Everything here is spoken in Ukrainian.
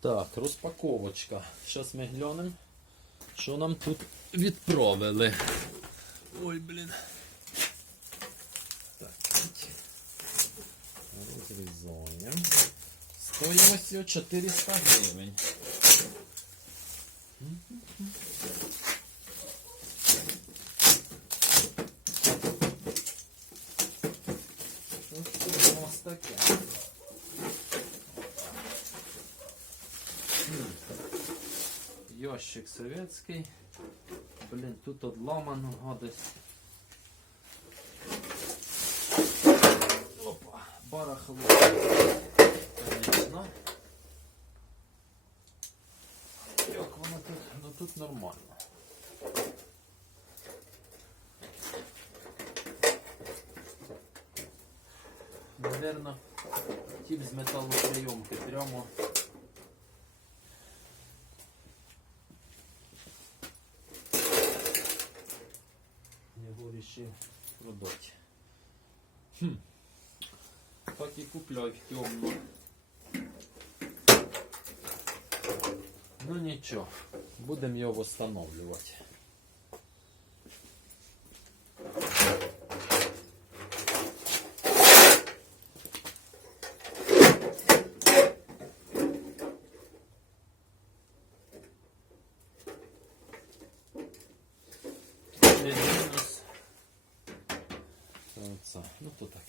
Так, розпаковочка. Зараз ми глянемо, що нам тут відправили. Ой, блін. Так. Розрізаємо. Стоїмося 400 гривень. Ж у нас таке? Ящик советский. Блин, тут odламано гадость. Опа, барахло. Конечно. Як воно тут? Ну тут нормально. Наверно, тип з металоприйомки прямо. вирішив продати. Хм. Так і купляй в темну. Ну нічого, будемо його встановлювати. Мінус. Оце. Ну то так.